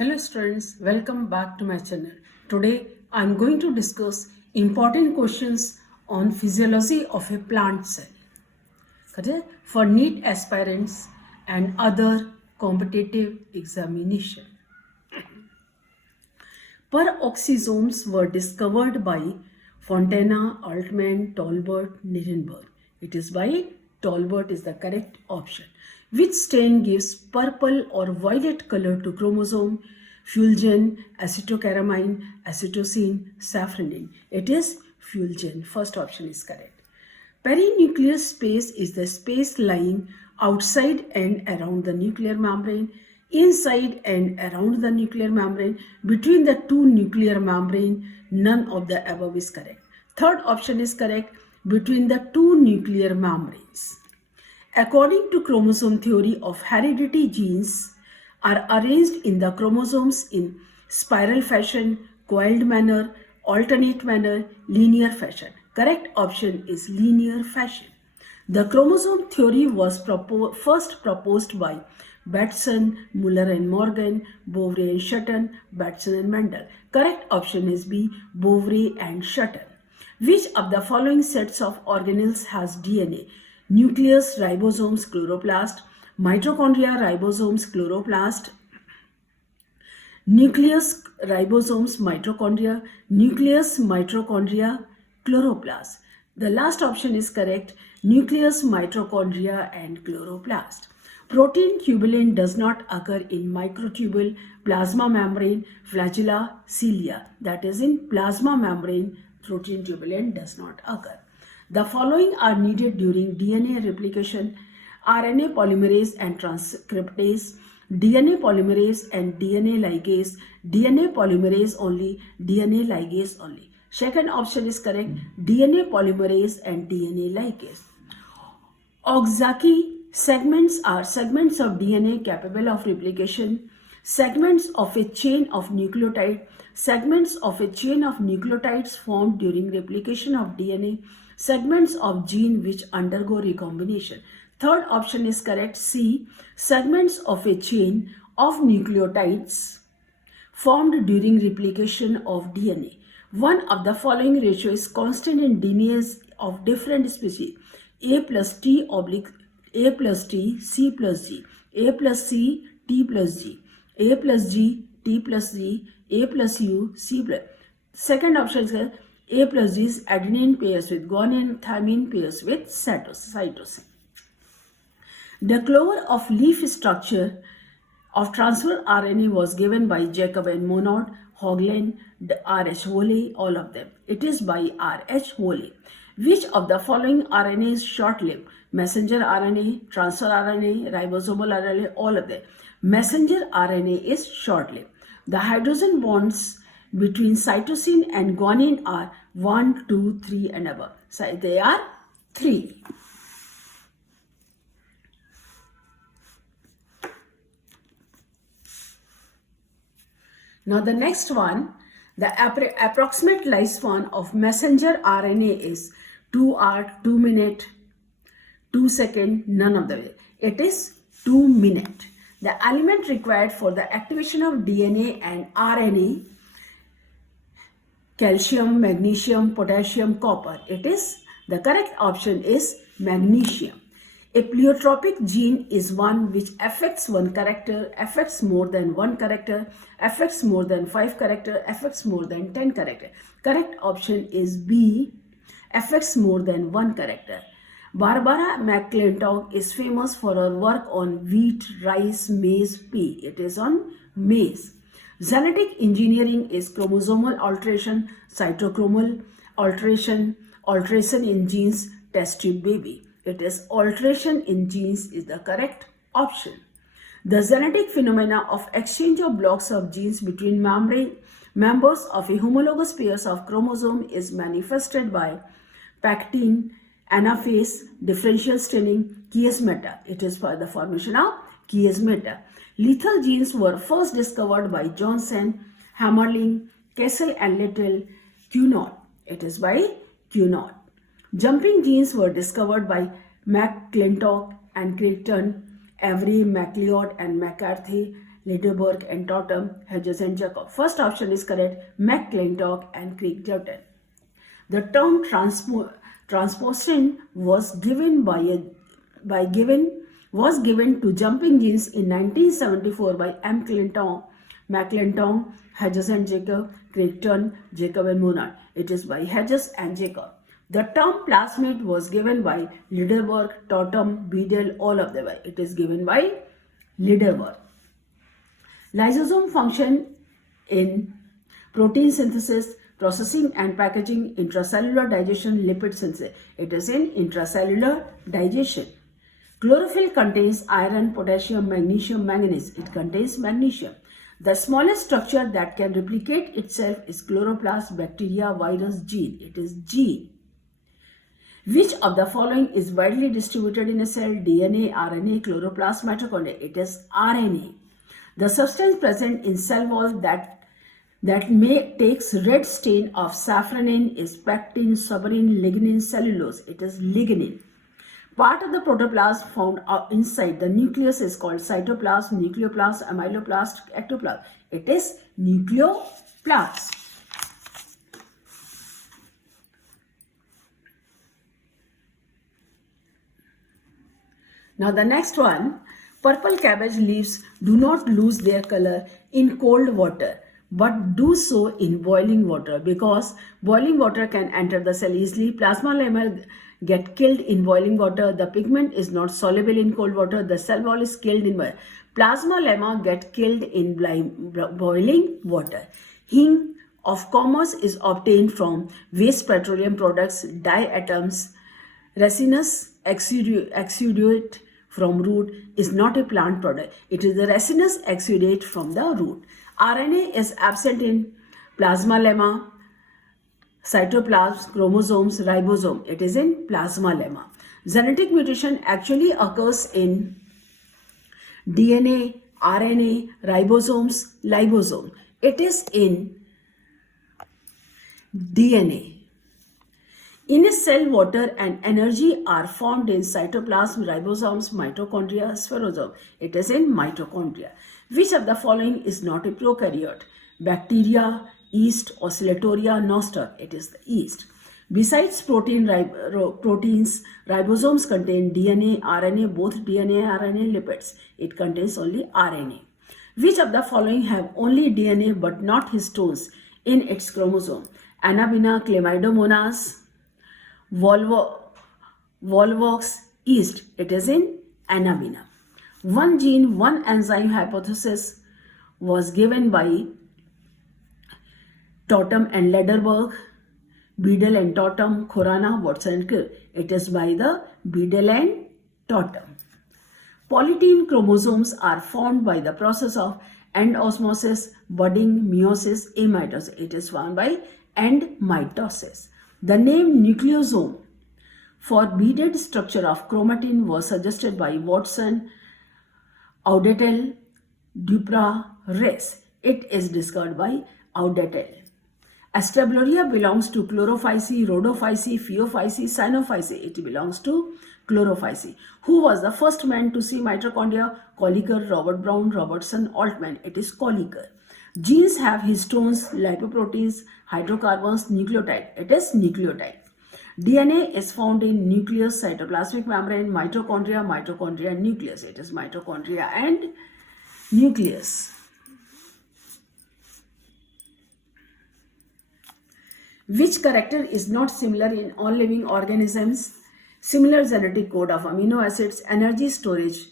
Hello students, welcome back to my channel. Today I am going to discuss important questions on physiology of a plant cell. Okay? For NEET aspirants and other competitive examination. Peroxisomes were discovered by Fontana, Altman, Tolbert, Nirenberg. It is by Tolbert is the correct option. Which stain gives purple or violet color to chromosome? Fulgen, acetocaramine, acetosine, safranin. It is fulgen. First option is correct. Perinuclear space is the space lying outside and around the nuclear membrane, inside and around the nuclear membrane, between the two nuclear membrane. None of the above is correct. Third option is correct, between the two nuclear membranes. According to chromosome theory of heredity, genes are arranged in the chromosomes in spiral fashion, coiled manner, alternate manner, linear fashion. Correct option is linear fashion. The chromosome theory was first proposed by Batson, Muller and Morgan, Bouvre and Sutton, Batson and Mendel. Correct option is B, Bouvre and Sutton. Which of the following sets of organelles has DNA? Nucleus, ribosomes, chloroplast, mitochondria, ribosomes, chloroplast, nucleus, ribosomes, mitochondria, nucleus, mitochondria, chloroplast. The last option is correct, nucleus, mitochondria and chloroplast. Protein tubulin does not occur in microtubule, plasma membrane, flagella, cilia. That is, in plasma membrane, protein tubulin does not occur. The following are needed during DNA replication: RNA polymerase and transcriptase, DNA polymerase and DNA ligase, DNA polymerase only, DNA ligase only. Second option is correct, DNA polymerase and DNA ligase. Oxaki segments are segments of DNA capable of replication, segments of a chain of nucleotide, segments of a chain of nucleotides formed during replication of DNA, segments of gene which undergo recombination. Third option is correct, C, segments of a chain of nucleotides formed during replication of DNA. One of the following ratio is constant in DNA of different species: A plus T oblique A plus T, C plus G, A plus C, T plus G, A plus G, T plus G, A plus U, C plus. Second option is A plus G is adenine pairs with guanine, thymine pairs with cytosine. The clover of leaf structure of transfer RNA was given by Jacob and Monod, Hoagland, R.H. Woolley, all of them. It is by R.H. Woolley. Which of the following RNA is short-lived? Messenger RNA, transfer RNA, ribosomal RNA, all of them. Messenger RNA is short-lived. The hydrogen bonds between cytosine and guanine are 1, 2, 3 and above. So they are 3. Now the next one, the approximate lifespan of messenger RNA is 2 hours, 2 minutes, 2 seconds, none of the way. It is 2 minutes. The element required for the activation of DNA and RNA: calcium, magnesium, potassium, copper. It is, the correct option is magnesium. A pleiotropic gene is one which affects one character, affects more than one character, affects more than 5 character, affects more than 10 character. Correct option is B, affects more than one character. Barbara McClintock is famous for her work on wheat, rice, maize, pea. It is on maize. Genetic engineering is chromosomal alteration, cytochromal alteration, alteration in genes, test tube baby. It is alteration in genes is the correct option. The genetic phenomena of exchange of blocks of genes between members of a homologous pairs of chromosome is manifested by pectin, anaphase, differential staining, chiasmata. It is for the formation of chiasmata. Lethal genes were first discovered by Johnson, Hammerling, Kessel and Little, Cunard. It is by Cunard. Jumping genes were discovered by McClintock and Crichton, Avery, MacLeod and McCarthy, Lederberg and Totem, Hedges and Jacob. First option is correct, McClintock and Crick-Dutton. The term transposition was given to jumping genes in 1974 by McClintock, Hedges and Jacob, Crichton, Jacob and Monod. It is by Hedges and Jacob. The term plasmid was given by Lederberg, Totem, Beadle, all of them. It is given by Lederberg. Lysosome function in protein synthesis, processing and packaging, intracellular digestion, lipid synthesis. It is in intracellular digestion. Chlorophyll contains iron, potassium, magnesium, manganese. It contains magnesium. The smallest structure that can replicate itself is chloroplast, bacteria, virus, gene. It is gene. Which of the following is widely distributed in a cell? DNA, RNA, chloroplast, mitochondria. It is RNA. The substance present in cell wall that takes red stain of safranin is pectin, suberin, lignin, cellulose. It is lignin. Part of the protoplasm found inside the nucleus is called cytoplasm, nucleoplast, amyloplast, ectoplasm. It is nucleoplast. Now the next one, purple cabbage leaves do not lose their color in cold water but do so in boiling water because boiling water can enter the cell easily. Plasma lemma get killed in boiling water. The pigment is not soluble in cold water. The cell wall is killed in water. Plasma lemma get killed in boiling water. Hing of commerce is obtained from waste petroleum products, dye atoms. Resinous exudate from root is not a plant product. It is the resinous exudate from the root. RNA is absent in plasma lemma, cytoplasm, chromosomes, ribosome. It is in plasma lemma. Genetic mutation actually occurs in DNA, RNA, ribosomes, libosome. It is in DNA. In a cell, water and energy are formed in cytoplasm, ribosomes, mitochondria, spherosome. It is in mitochondria. Which of the following is not a prokaryote? Bacteria, yeast, oscillatoria, noster. It is the yeast. Besides proteins, ribosomes contain DNA, RNA, both DNA, RNA, lipids. It contains only RNA. Which of the following have only DNA but not histones in its chromosome? Anabina, Chlamydomonas, Volvox, yeast. It is in Anabina. One gene, one enzyme hypothesis was given by Totem and Lederberg, Beadle and Totem, Khorana, Watson and Crick. It is by the Beadle and Totem. Polytene chromosomes are formed by the process of endosmosis, budding, meiosis, amitosis. It is formed by endmitosis. The name nucleosome for beaded structure of chromatin was suggested by Watson, Audetel, Duprat, Ress. It is discovered by Audetel. Astabloria belongs to Chlorophyceae, Rhodophyceae, Phaeophyceae, Cyanophyceae. It belongs to Chlorophyceae. Who was the first man to see mitochondria? Kolliker, Robert Brown, Robertson, Altman. It is Kolliker. Genes have histones, lipoproteins, hydrocarbons, nucleotide. It is nucleotide. DNA is found in nucleus, cytoplasmic membrane, mitochondria, nucleus. It is mitochondria and nucleus. Which character is not similar in all living organisms? Similar genetic code of amino acids, energy storage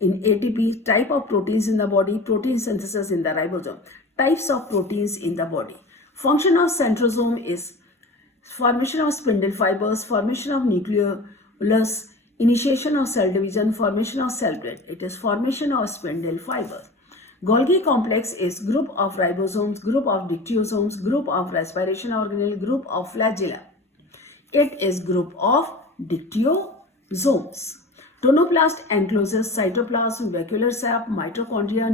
in ATP, type of proteins in the body, protein synthesis in the ribosome, types of proteins in the body. Function of centrosome is formation of spindle fibers, formation of nucleolus, initiation of cell division, formation of cell plate. It is formation of spindle fibers. Golgi complex is group of ribosomes, group of dictyosomes, group of respiration organelle, group of flagella. It is group of dictyosomes. Tonoplast encloses cytoplasm, vacuolar sap, mitochondria,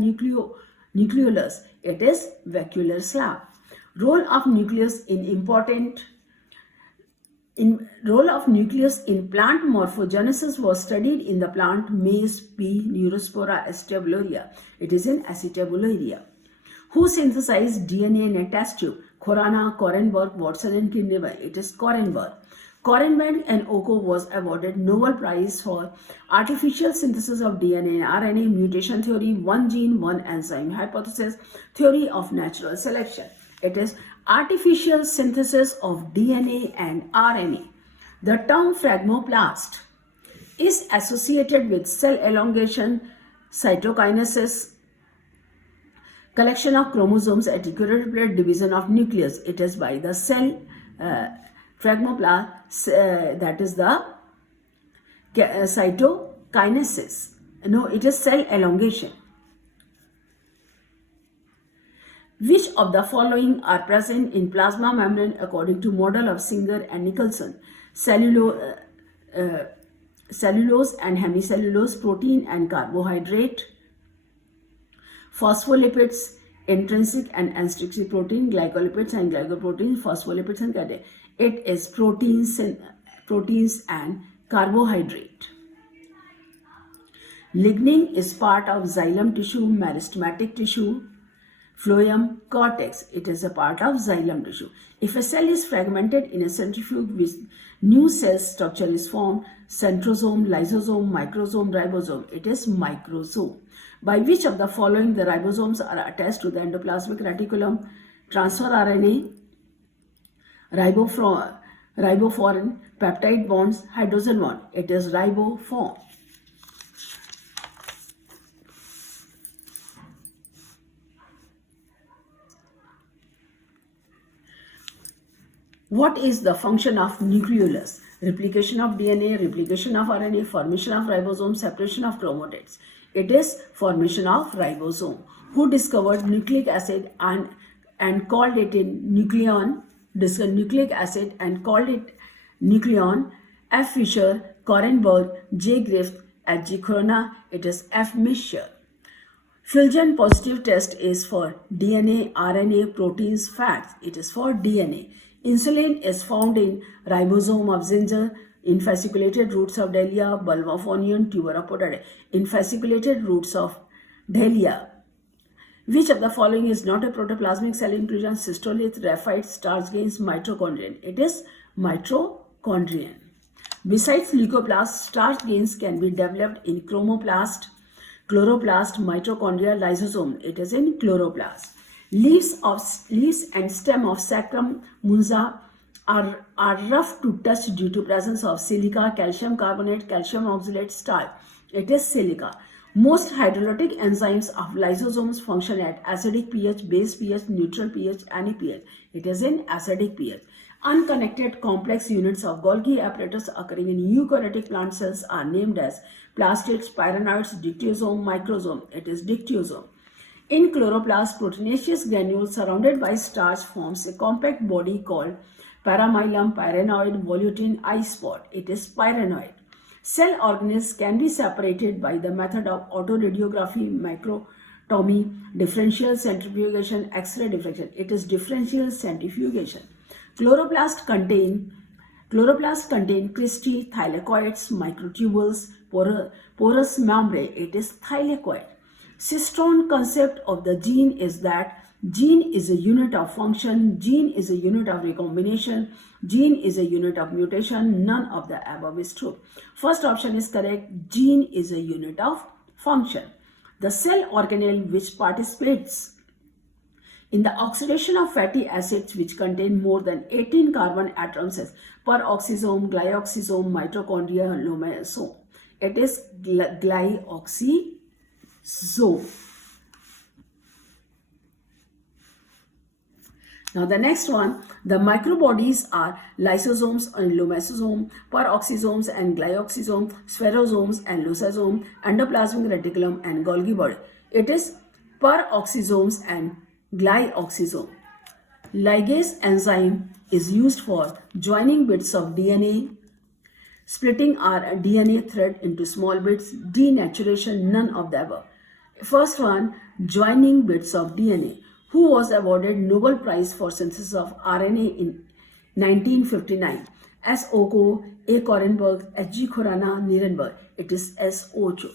nucleolus. It is vacuolar sap. Role of nucleus in important In role of nucleus in plant morphogenesis was studied in the plant maize, pea, Neurospora acetabuloria. It is in acetabuloria. Who synthesized DNA in a test tube? Khorana, Korenberg, Watson and Kinderberg. It is Korenberg. Korenberg and Oko was awarded Nobel Prize for artificial synthesis of DNA and RNA, mutation theory, one gene, one enzyme hypothesis, theory of natural selection. It is artificial synthesis of DNA and RNA. The term phragmoplast is associated with cell elongation, cytokinesis, collection of chromosomes at equilibrium, division of nucleus. It is by the cell phragmoplast, that is the cytokinesis. No, it is cell elongation. Which of the following are present in plasma membrane according to model of Singer and Nicholson? Cellulose and hemicellulose, protein and carbohydrate, phospholipids, intrinsic and extrinsic protein, glycolipids and glycoproteins, phospholipids and carbohydrate. It is proteins and carbohydrate. Lignin is part of xylem tissue, meristematic tissue, phloem, cortex. It is a part of xylem tissue. If a cell is fragmented in a centrifuge with new cell structure is formed, centrosome, lysosome, microsome, ribosome. It is microsome. By which of the following the ribosomes are attached to the endoplasmic reticulum? Transfer RNA, riboforeign, peptide bonds, hydrogen bond. It is riboform. What is the function of nucleolus? Replication of DNA, replication of RNA, formation of ribosome, separation of chromatids. It is formation of ribosome. Who discovered nucleic acid and called it in nucleon? Nucleic acid and called it nucleon. F. Fisher, Korenberg, J. Griffith, H. G. Khorana. It is F. Mischer. Fusion positive test is for DNA, RNA, proteins, fats. It is for DNA. Insulin is found in ribosome of ginger, in fasciculated roots of dahlia, bulb of onion, tuber of potato. In fasciculated roots of dahlia. Which of the following is not a protoplasmic cell inclusion? Cystolith, graphite, starch grains, mitochondrion. It is mitochondrion. Besides leucoplast, starch grains can be developed in chromoplast, chloroplast, mitochondria, lysosome. It is in chloroplast. Leaves and stem of Saccharum munza are rough to touch due to presence of silica, calcium carbonate, calcium oxalate, starch. It is silica. Most hydrolytic enzymes of lysosomes function at acidic pH, base pH, neutral pH, any pH. It is in acidic pH. Unconnected complex units of Golgi apparatus occurring in eukaryotic plant cells are named as plastids, pyrenoids, dictyosome, microsome. It is dictyosome. In chloroplast, proteinaceous granules surrounded by starch forms a compact body called paramylum, pyrenoid, volutin, eye spot. It is pyrenoid. Cell organelles can be separated by the method of autoradiography, microtomy, differential centrifugation, X-ray diffraction. It is differential centrifugation. Chloroplast contain cristae, thylakoids, microtubules, porous membrane. It is thylakoid. Cystron concept of the gene is that gene is a unit of function, gene is a unit of recombination, gene is a unit of mutation. None of the above is true. First option is correct. Gene is a unit of function. The cell organelle which participates in the oxidation of fatty acids which contain more than 18 carbon atoms is peroxisome, glyoxysome, mitochondria, lomosome. It is glyoxysome. Now the next one, the microbodies are lysosomes and lomosome, peroxisomes and glyoxysome, spherosomes and lysosome, endoplasmic reticulum and Golgi body. It is peroxisomes and glyoxysome. Ligase enzyme is used for joining bits of DNA, splitting our DNA thread into small bits, denaturation, none of the above. First one, joining bits of DNA. Who was awarded Nobel Prize for synthesis of RNA in 1959? S. Oko, A. Korenberg, H. G. Khorana, Nirenberg. It is S. Ocho.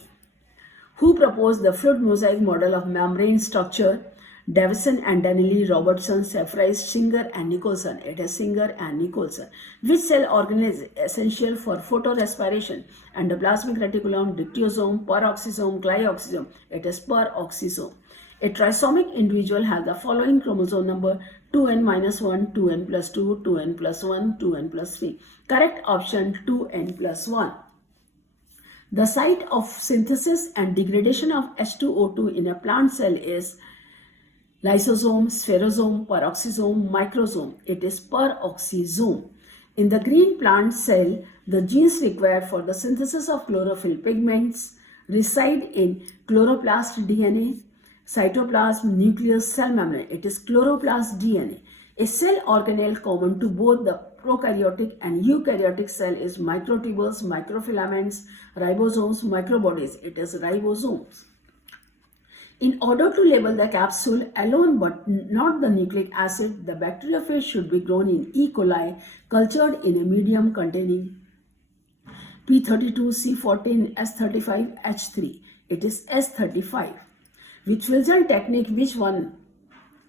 Who proposed the fluid mosaic model of membrane structure? Davison and Danieli, Robertson, Seyfried, Singer and Nicholson. It is Singer and Nicholson. Which cell organ is essential for photorespiration? Endoplasmic reticulum, dictyosome, peroxisome, glyoxysome. It is peroxisome. A trisomic individual has the following chromosome number: 2n-1, 2n plus 2, 2n plus 1, 2n plus 3. Correct option 2n plus 1. The site of synthesis and degradation of H2O2 in a plant cell is lysosome, spherosome, peroxisome, microsome. It is peroxisome. In the green plant cell, the genes required for the synthesis of chlorophyll pigments reside in chloroplast DNA, cytoplasm, nucleus, cell membrane. It is chloroplast DNA. A cell organelle common to both the prokaryotic and eukaryotic cell is microtubules, microfilaments, ribosomes, microbodies. It is ribosomes. In order to label the capsule alone but not the nucleic acid, the bacteriophage should be grown in E. coli, cultured in a medium containing P32, C14, S35, H3. It is S35. With fusion technique, which one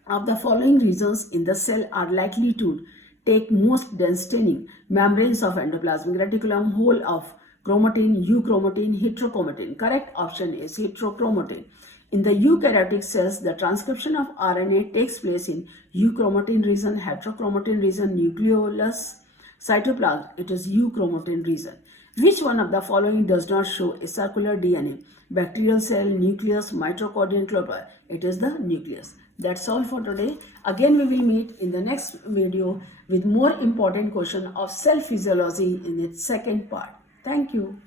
of the following regions in the cell are likely to take most dense staining? Membranes of endoplasmic reticulum, whole of chromatin, euchromatin, heterochromatin. Correct option is heterochromatin. In the eukaryotic cells, the transcription of RNA takes place in euchromatin region, heterochromatin region, nucleolus, cytoplasm. It is euchromatin region. Which one of the following does not show a circular DNA? Bacterial cell, nucleus, mitochondrial chloroplast. It is the nucleus. That's all for today. Again, we will meet in the next video with more important question of cell physiology in its second part. Thank you.